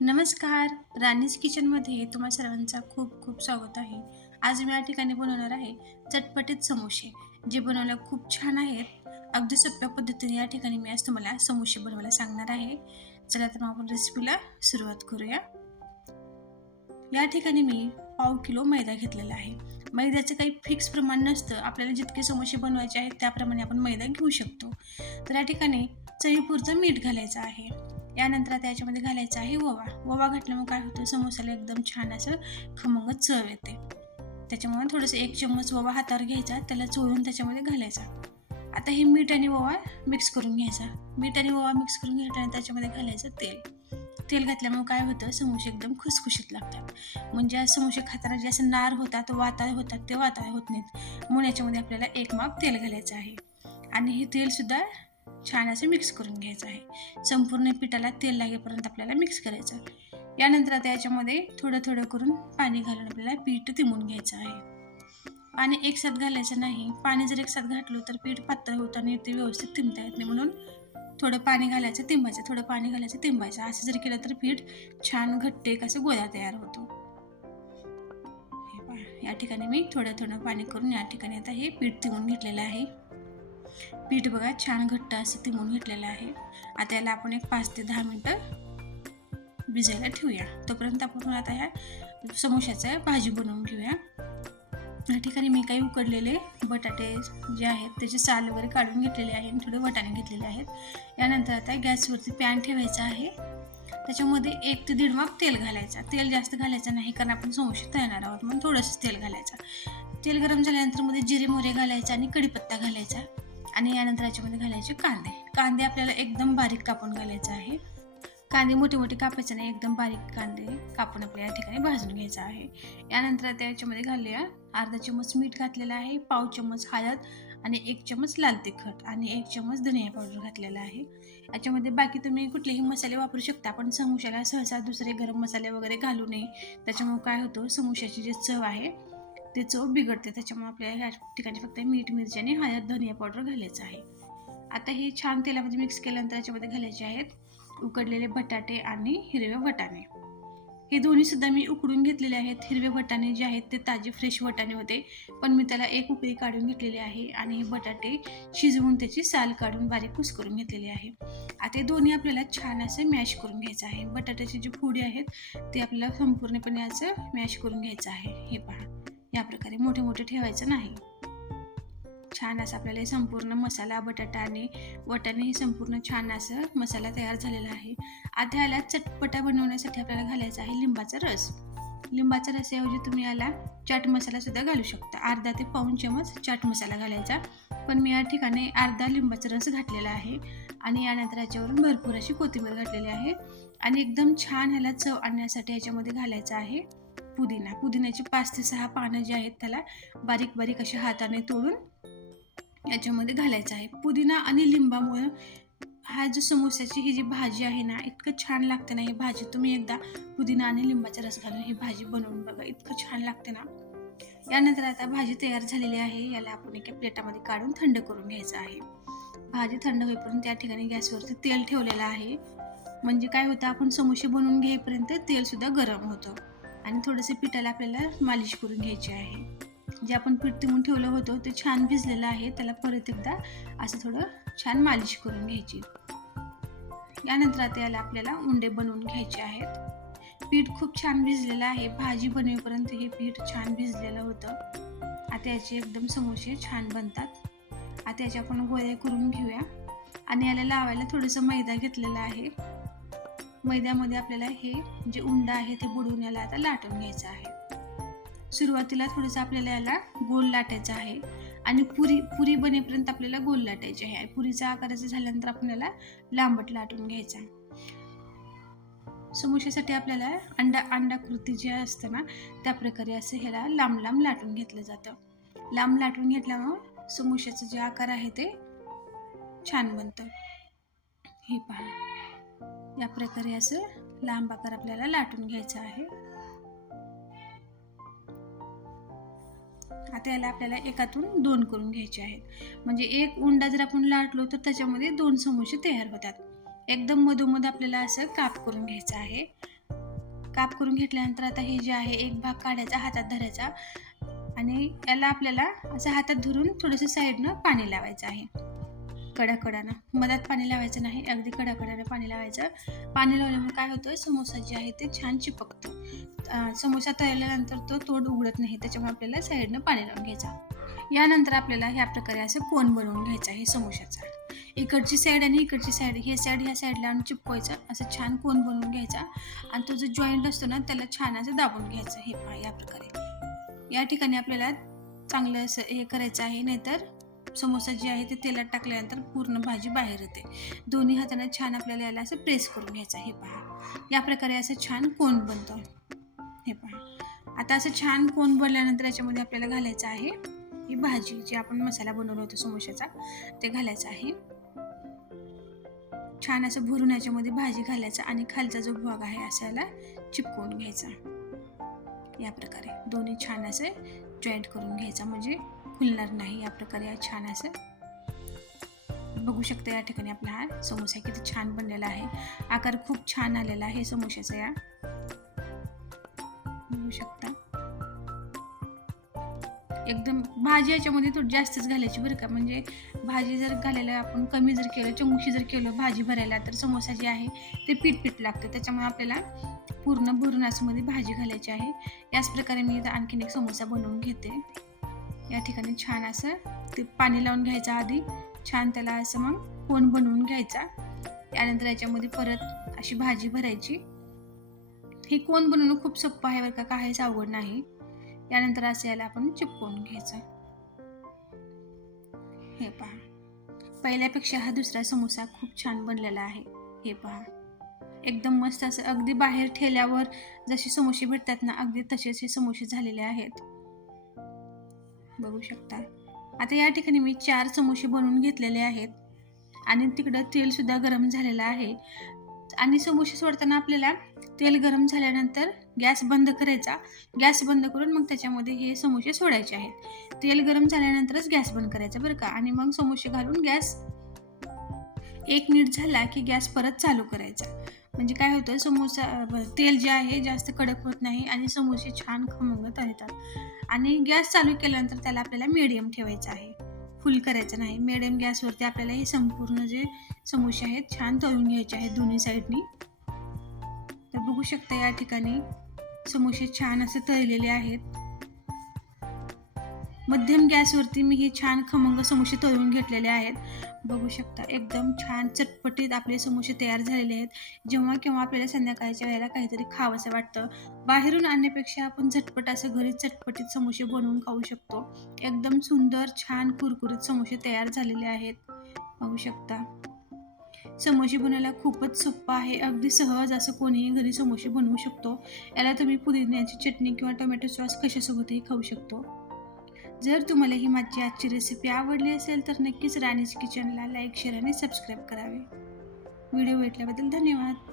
नमस्कार. राणीज किचनमध्ये तुम्हा सर्वांचा खूप खूप स्वागत आहे. आज मी या ठिकाणी बनवणार आहे चटपटीत समोसे जे बनवायला खूप छान आहेत. अगदी सोप्या पद्धतीने या ठिकाणी मी आज तुम्हाला समोसे बनवायला सांगणार आहे. चला तर मग आपण रेसिपीला सुरुवात करूया. या ठिकाणी मी पाव किलो मैदा घेतलेला आहे. मैद्याचं काही फिक्स प्रमाण नसतं. आपल्याला जितके समोसे बनवायचे आहेत त्याप्रमाणे आपण मैदा घेऊ शकतो. तर या ठिकाणी चईपूरचं मीठ घालायचं आहे. यानंतर आता याच्यामध्ये घालायचा आहे ओवा. ओवा घातल्यामुळे काय होतं? समोसाला एकदम छान असं खमंग चव येते. त्याच्यामुळे थोडंसं एक चम्मच ओवा हातावर घ्यायचा त्याला चोळून त्याच्यामध्ये घालायचा. आता हे मीठ आणि ओवा मिक्स करून घ्यायचा. मीठ आणि ओवा मिक्स करून घ्यायचा त्याच्यामध्ये घालायचं तेल. तेल घातल्यामुळे काय होतं? समोसे एकदम खुसखुशीत लागतात. म्हणजे समोसे खाताना जे असं नार होतात वाताळ होतात ते वाताळ होत नाहीत. म्हणून याच्यामध्ये आपल्याला एक माप तेल घालायचं आहे. आणि हे तेलसुद्धा छान असं मिक्स करून घ्यायचं आहे. संपूर्ण पिठाला तेल लागेपर्यंत आपल्याला मिक्स करायचं यानंतर आता याच्यामध्ये थोडं थोडं करून पाणी घालून आपल्याला पीठ तिमून घ्यायचं आहे. पाणी एकसाथ घालायचं नाही. पाणी जर एकसाथ घातलं तर पीठ पातळ होतं आणि ते व्यवस्थित तिंबता येत नाही. म्हणून थोडं पाणी घालायचं तिंबायचं थोडं पाणी घालायचं तिंबायचं असं जर केलं तर पीठ छान घट्ट एक असं गोळा तयार होतो. हे या ठिकाणी मी थोडं थोडं पाणी करून या ठिकाणी आता हे पीठ तिंबून घेतलेलं आहे. पीठ बघा छान घट्ट असं तिमून घेतलेलं आहे. आता याला आपण एक पाच ते दहा मिनटं भिजायला ठेवूया. तोपर्यंत आपण आता ह्या समोशाचं भाजी बनवून घेऊया. या ठिकाणी मी काही उकडलेले बटाटे जे आहेत त्याचे साल वगैरे काढून घेतलेले आहे आणि थोडे वटाणे घेतलेले आहेत. यानंतर आता गॅसवरती पॅन ठेवायचा आहे. त्याच्यामध्ये एक ते दीड माप तेल घालायचा. तेल जास्त घालायचं नाही कारण आपण समोसे तळणार आहोत म्हणून थोडंसं तेल घालायचं. तेल गरम झाल्यानंतरमध्ये जिरे मोरे घालायचा आणि कढीपत्ता घालायचा. आणि यानंतर याच्यामध्ये घालायचे कांदे. कांदे आपल्याला एकदम बारीक कापून घालायचे आहे. कांदे मोठे मोठे कापायचे नाही एकदम बारीक कांदे कापून आपल्या या ठिकाणी भाजून घ्यायचा आहे. यानंतर त्याच्यामध्ये याच्यामध्ये घालूया अर्धा चम्मच मीठ घातलेला आहे पाव चम्मच हळद आणि एक चम्मच लाल तिखट आणि एक चम्मच धनिया पावडर घातलेला आहे. याच्यामध्ये बाकी तुम्ही कुठलेही मसाले वापरू शकता पण समोशाला सहसा दुसरे गरम मसाले वगैरे घालू नये. त्याच्यामुळे काय होतं समोशाची जी चव आहे ते चव बिघडते त्याच्यामुळे आपल्याला ह्या ठिकाणी फक्त मीठ मिरची आणि हळद धनिया पावडर घालायचं आहे. आता हे छान तेलामध्ये मिक्स केल्यानंतर याच्यामध्ये घालायचे आहेत उकडलेले बटाटे आणि हिरवे वटाणे. हे दोन्ही सुद्धा मी उकडून घेतलेले आहेत. हिरवे वटाणे जे आहेत ते ताजे फ्रेश वटाणे होते पण मी त्याला एक उकळी काढून घेतलेली आहे आणि हे बटाटे शिजवून त्याची साल काढून बारीक कुस करून घेतलेली आहे. आता हे दोन्ही आपल्याला छान असं मॅश करून घ्यायचं आहे. बटाट्याची जी फोडी आहेत ते आपल्याला संपूर्णपणे असं मॅश करून घ्यायचं आहे. हे पहा. या प्रकारे मोठे मोठे ठेवायचं नाही. छान असं आपल्याला हे संपूर्ण मसाला बटाटा आणि वटाणे हे संपूर्ण छान असं मसाला तयार झालेला आहे. आता याला चटपटा बनवण्यासाठी आपल्याला घालायचा आहे लिंबाचा रस. लिंबाचा रसाऐवजी तुम्ही याला चाट मसालासुद्धा घालू शकता. अर्धा ते पाऊन चमच चाट मसाला घालायचा. पण मी या ठिकाणी अर्धा लिंबाचा रस घातलेला आहे आणि यानंतर याच्यावरून भरपूर अशी कोथिंबीर घातलेली आहे. आणि एकदम छान ह्याला चव आणण्यासाठी याच्यामध्ये घालायचं आहे. पुदिना. पुदिन्याची पाच ते सहा पानं जी आहेत त्याला बारीक बारीक अशा हाताने तोडून याच्यामध्ये घालायचं आहे. पुदिना आणि लिंबामुळं हा जो समोस्याची ही जी भाजी आहे ना इतकं छान लागते ना ही भाजी तुम्ही एकदा पुदिना आणि लिंबाचा रस घालून ही भाजी बनवून बघा इतकं छान लागते ना. यानंतर आता भाजी तयार झालेली आहे याला आपण एका प्लेटामध्ये काढून थंड करून घ्यायचं आहे. भाजी थंड होईपर्यंत त्या ठिकाणी गॅसवरती तेल ठेवलेलं आहे. म्हणजे काय होतं आपण समोसे बनवून घेईपर्यंत तेलसुद्धा गरम होतं. आणि थोडंसं पिठाला आपल्याला मालिश करून घ्यायची आहे. जे आपण पीठ तिमून ठेवलं होतं ते छान भिजलेलं आहे. त्याला परत एकदा असं थोडं छान मालिश करून घ्यायची. यानंतर आता याला आपल्याला उंडे बनवून घ्यायचे आहेत. पीठ खूप छान भिजलेलं आहे. भाजी बनवेपर्यंत हे पीठ छान भिजलेलं होतं. आता याचे एकदम समोसे छान बनतात. आता याचे आपण गोळ्या करून घेऊया. आणि याला लावायला थोडंसं मैदा घेतलेला आहे. मैद्यामध्ये आपल्याला हे जे उंडा आहे ते बुडवून याला आता लाटून घ्यायचं आहे. सुरुवातीला थोडंसं आपल्याला याला गोल लाटायचं आहे आणि पुरी पुरी बनेपर्यंत आपल्याला गोल लाटायची आहे. पुरीचा आकाराचा झाल्यानंतर आपण याला लांबट लाटून घ्यायचा. समोशासाठी आपल्याला अंडा अंडाकृती जे असतं ना त्या प्रकारे असं ह्याला लांब लांब लाटून घेतलं जातं. लांब लाटून घेतल्यामुळं समोशाचं जे आकार आहे ते छान बनतं. हे पहा. या प्रकारे असं लांब आकार आपल्याला लाटून घ्यायचं आहे. आता याला आपल्याला एकातून दोन करून घ्यायचे आहेत. म्हणजे एक उंडा जर आपण लाटलो तर त्याच्यामध्ये दोन समोसे तयार होतात. एकदम मधोमध आपल्याला असं काप करून घ्यायचं आहे. काप करून घेतल्यानंतर आता हे जे आहे एक भाग काढायचा हातात धरायचा आणि याला आपल्याला असं हातात धरून थोडंसं साईडनं पाणी लावायचं आहे. कडाकडानं. मधात पाणी लावायचं नाही अगदी कडाकडानं पाणी लावायचं. पाणी लावल्यामुळे काय होतं? समोसा जे आहे ते छान चिपकतं. समोसा तळल्यानंतर तो तोड उघडत नाही त्याच्यामुळे आपल्याला साईडनं पाणी लावून घ्यायचा. यानंतर आपल्याला ह्या प्रकारे असं कोण बनवून घ्यायचं आहे समोशाचा इकडची साईड आणि इकडची साईड हे साईड ह्या साईडला आणून चिपकवायचं. असं छान कोण बनवून घ्यायचा आणि तो जो जॉईंट असतो ना त्याला छान असं दाबून घ्यायचं हे पहा या प्रकारे. या ठिकाणी आपल्याला चांगलं असं हे करायचं आहे नाहीतर समोसा जे आहे ते तेलात टाकल्यानंतर पूर्ण भाजी बाहेर येते. दोन्ही हाताने छान आपल्याला याला असं प्रेस करून घ्यायचं हे पहा. या प्रकारे असं छान कोण बनतो? हे पहा. आता असं छान कोण बनल्यानंतर याच्यामध्ये आपल्याला घालायचं आहे. ही भाजी जी आपण मसाला बनवला होता समोशाचा ते घालायचं आहे. छान असं भरून याच्यामध्ये भाजी घालायचा आणि खालचा जो भाग आहे असा याला चिपकवून घ्यायचा. या प्रकारे. दोन्ही छान असे जॉईंट करून घ्यायचा. म्हणजे फुलणार नाही या प्रकारे हा छान असं. बघू शकता या ठिकाणी आपला हा समोसा किती छान बनलेला आहे. आकार खूप छान आलेला आहे समोशाचा या. बघू शकता. एकदम भाजी याच्यामध्ये थोडी जास्तच घालायची बरं का. म्हणजे भाजी जर घालायला आपण कमी जर केलं चमुशी जर केलं भाजी भरायला तर समोसा जे आहे ते पीठ पीठ लागतं. त्याच्यामुळे आपल्याला पूर्ण भरून भाजी घालायची आहे. याच प्रकारे मी इथं आणखीन एक समोसा बनवून घेते. या ठिकाणी छान असं ते पाणी लावून घ्यायचं आधी. छान त्याला असं मग कोण बनवून घ्यायचा. त्यानंतर याच्यामध्ये परत अशी भाजी भरायची. हे कोण बनवणं खूप सोपं आहे बरं का काहीच अवघड नाही. यानंतर असं याला आपण चिपकवून घ्यायचं. हे पहा. पहिल्यापेक्षा हा दुसरा समोसा खूप छान बनलेला आहे. हे पहा. एकदम मस्त असं अगदी बाहेर ठेल्यावर जसे समोसे भेटतात ना अगदी तसेच हे समोसे झालेले आहेत. बघू शकता. आता या ठिकाणी मी चार समोसे बनवून घेतलेले आहेत. आणि तिकडं तेलसुद्धा गरम झालेलं आहे. आणि समोसे सोडताना आपल्याला तेल गरम झाल्यानंतर गॅस बंद करायचा. गॅस बंद करून मग त्याच्यामध्ये हे समोसे सोडायचे आहेत. तेल गरम झाल्यानंतरच गॅस बंद करायचा बरं का. आणि मग समोसे घालून गॅस एक मिनिट झाला की गॅस परत चालू करायचा. म्हणजे काय होतं समोसा तेल जे आहे जास्त कडक होत नाही आणि समोसे छान खमंगत राहतात आणि गॅस चालू केल्यानंतर त्याला आपल्याला मीडियम ठेवायचं आहे. फुल करायचं नाही. मीडियम गॅसवरती आपल्याला हे संपूर्ण जे समोसे आहेत छान तळून घ्यायचे आहेत दोन्ही साईडनी तर बघू शकता या ठिकाणी समोसे छान असे तळलेले आहेत. मध्यम गॅसवरती मी हे छान खमंग समोसे तळून घेतलेले आहेत. बघू शकता एकदम छान चटपटीत आपले समोसे तयार झालेले आहेत. जेव्हा केव्हा आपल्याला संध्याकाळच्या वेळेला काहीतरी खावंसं वाटतं बाहेरून आणण्यापेक्षा आपण झटपट असं घरी चटपटीत समोसे बनवून खाऊ शकतो. एकदम सुंदर छान कुरकुरीत समोसे तयार झालेले आहेत. बघू शकता. समोसे बनवायला खूपच सोपं आहे. अगदी सहज असं कोणीही घरी समोसे बनवू शकतो. याला तुम्ही पुदिन्याची चटणी किंवा टोमॅटो सॉस कशासोबतही खाऊ शकतो. जर तुम्हाला ही माझी आजची रेसिपी आवडली असेल तर नक्कीच राणीज किचनला लाईक शेअर आणि सबस्क्राईब करावे. व्हिडिओ भेटल्याबद्दल धन्यवाद.